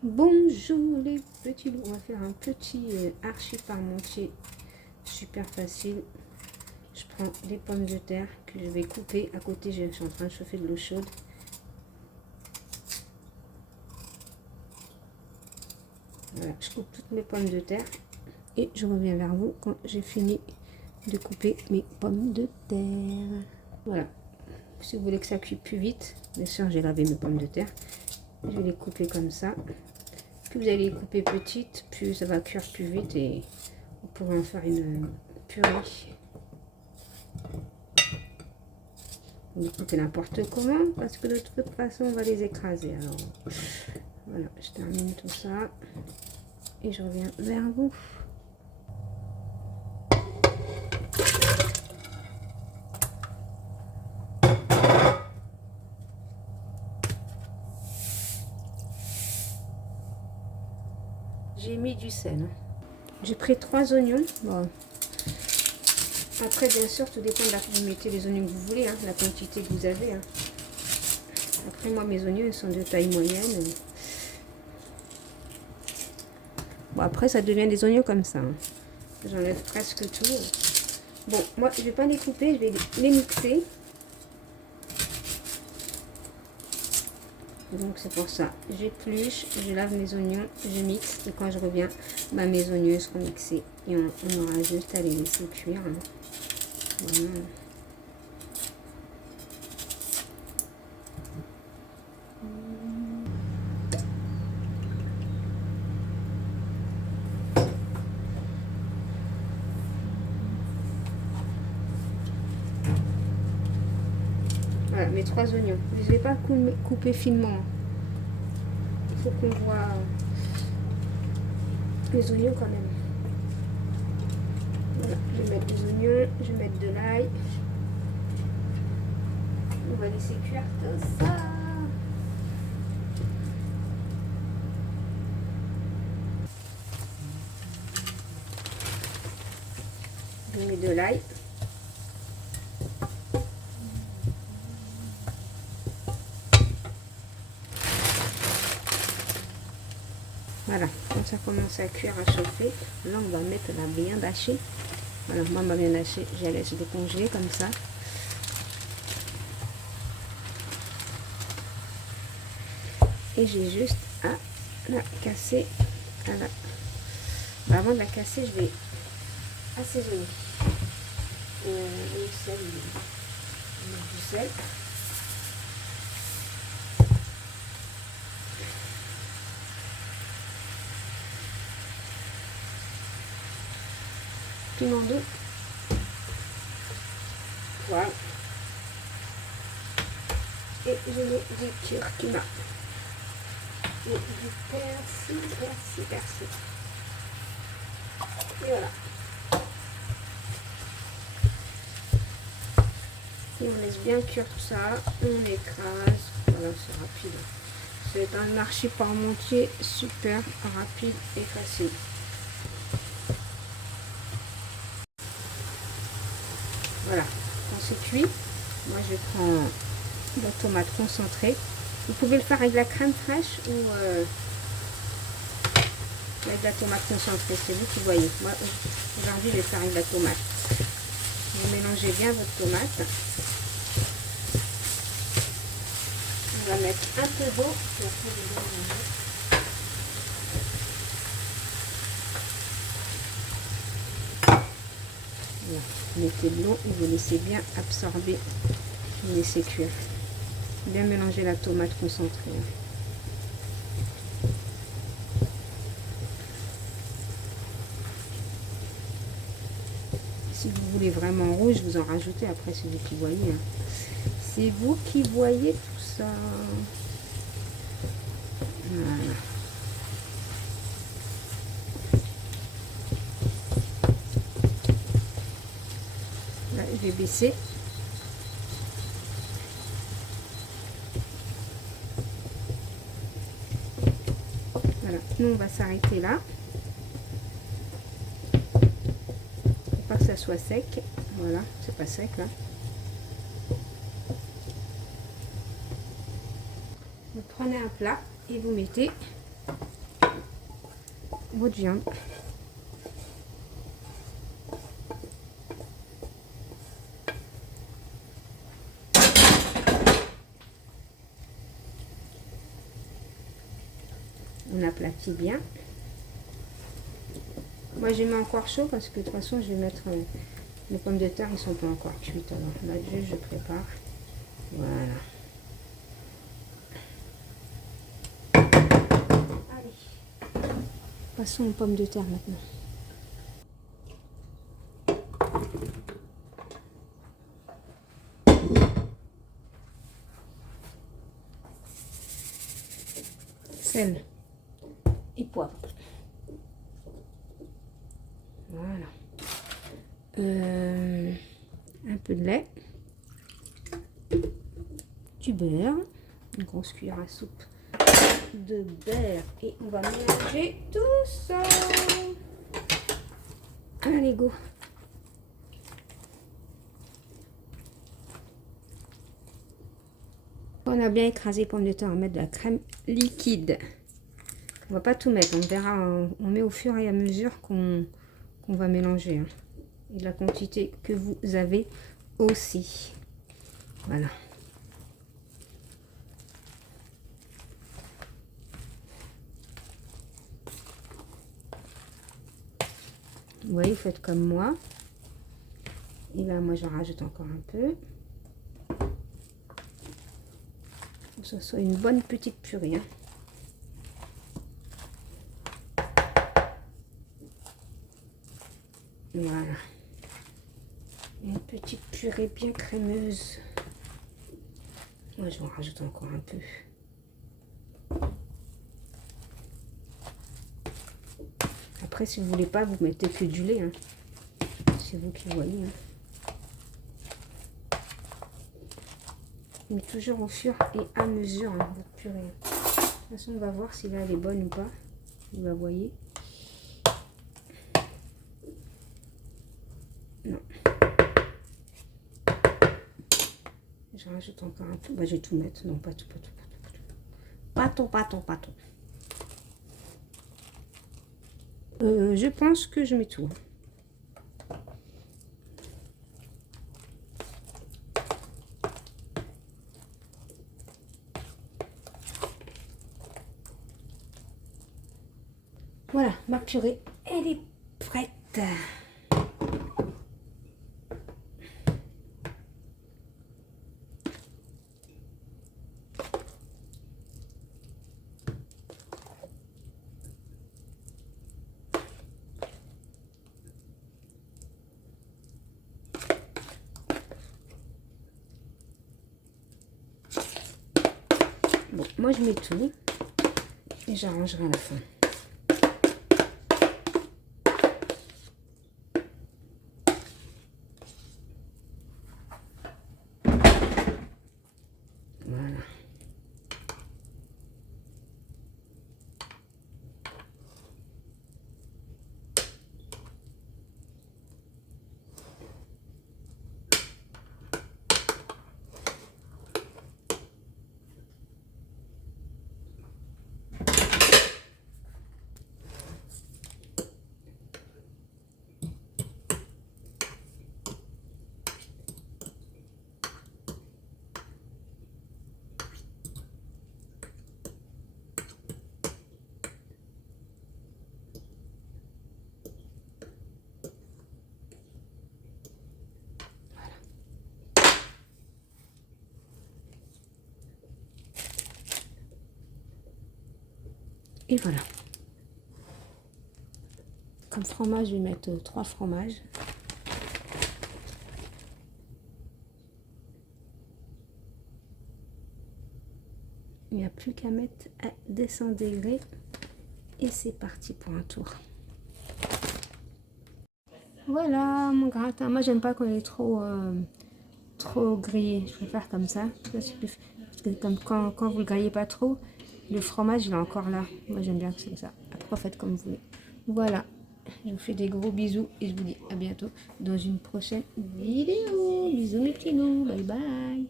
Bonjour les petits loups, on va faire un petit archi parmentier super facile. Je prends les pommes de terre que je vais couper. À côté, je suis en train de chauffer de l'eau chaude. Voilà, je coupe toutes mes pommes de terre et je reviens vers vous quand j'ai fini de couper mes pommes de terre. Voilà, si vous voulez que ça cuise plus vite, bien sûr, j'ai lavé mes pommes de terre. Je vais les couper comme ça. Plus vous allez les couper petites, plus ça va cuire plus vite et vous pourrez en faire une purée. Vous les coupez n'importe comment parce que de toute façon on va les écraser. Alors voilà, je termine tout ça et je reviens vers vous. J'ai mis du sel. J'ai pris 3 oignons. Bon. Après, bien sûr, tout dépend de la... Vous mettez les oignons que vous voulez, hein, la quantité que vous avez. Hein. Après, moi, mes oignons, ils sont de taille moyenne. Bon, après, ça devient des oignons comme ça. Hein. J'enlève presque tout. Bon, moi, je vais pas les couper, je vais les mixer. Donc, c'est pour ça. J'épluche, je lave mes oignons, je mixe. Et quand je reviens, bah, mes oignons seront mixés. Et on aura juste à les laisser cuire. Hein. Voilà. Voilà, mes 3 oignons. Je ne vais pas couper finement. Il faut qu'on voit les oignons quand même. Voilà, je vais mettre des oignons, je vais mettre de l'ail. On va laisser cuire tout ça. Je mets de l'ail. Voilà, quand ça commence à cuire, à chauffer, là on va mettre la viande hachée. Voilà, moi ma viande hachée, je la laisse décongeler comme ça. Et j'ai juste à la casser. Avant de la casser, je vais assaisonner. Le sel, du sel. Piment doux. Voilà. Et je mets du curcuma. Et du persil. Et voilà. Et on laisse bien cuire tout ça. On écrase. Voilà, c'est rapide. C'est un archi parmentier super rapide et facile. Voilà, quand c'est cuit, moi je prends la tomate concentrée. Vous pouvez le faire avec de la crème fraîche ou avec de la tomate concentrée, c'est vous qui voyez. Moi aujourd'hui je vais faire avec de la tomate. Vous mélangez bien votre tomate. On va mettre un peu d'eau. Voilà. Mettez de l'eau et vous laissez bien absorber. Vous laissez cuire. Bien mélanger la tomate concentrée. Si vous voulez vraiment rouge, vous en rajoutez. Après, c'est vous qui voyez. Hein. C'est vous qui voyez tout ça. Voilà. Là, je vais baisser. Voilà. Nous, on va s'arrêter là. Pas que ça soit sec. Voilà, c'est pas sec là. Vous prenez un plat et vous mettez votre viande. On aplatit bien. Moi, je mets encore chaud parce que de toute façon, je vais mettre les pommes de terre, ils sont pas encore cuites. Alors là, juste je prépare. Voilà. Allez. Passons aux pommes de terre maintenant. Sel et poivre. Voilà. Un peu de lait, du beurre, une grosse cuillère à soupe de beurre et on va mélanger tout ça. Allez, go. On a bien écrasé les pommes de terre, on va mettre de la crème liquide. On va pas tout mettre, on verra, on met au fur et à mesure qu'on va mélanger. Hein. Et la quantité que vous avez aussi. Voilà. Vous voyez, vous faites comme moi. Et là, moi, j'en rajoute encore un peu. Pour que ce soit une bonne petite purée. Hein. Voilà. Une petite purée bien crémeuse. Moi, je vais en rajouter encore un peu. Après, si vous voulez pas, vous mettez que du lait. Hein. C'est vous qui voyez. Hein. Mais toujours au fur et à mesure, hein, votre purée. De toute façon, on va voir si là, elle est bonne ou pas. Vous la voyez. Non. Je rajoute encore un peu. Bah, je vais tout mettre. Non, pas tout. Pas tout. Je pense que je mets tout. Voilà, ma purée, elle est prête. Bon, moi je mets tout et j'arrangerai à la fin. Voilà. Et voilà. Comme fromage, je vais mettre 3 fromages. Il n'y a plus qu'à mettre à 200 degrés. Et c'est parti pour un tour. Voilà mon gratin. Moi, j'aime pas qu'on est trop grillé. Je préfère comme ça. Parce que comme quand vous le grillez pas trop, le fromage il est encore là. Moi, j'aime bien que c'est comme ça. Après, faites comme vous voulez. Voilà. Je vous fais des gros bisous et je vous dis à bientôt dans une prochaine vidéo. Bisous mes petits loups. Bye bye.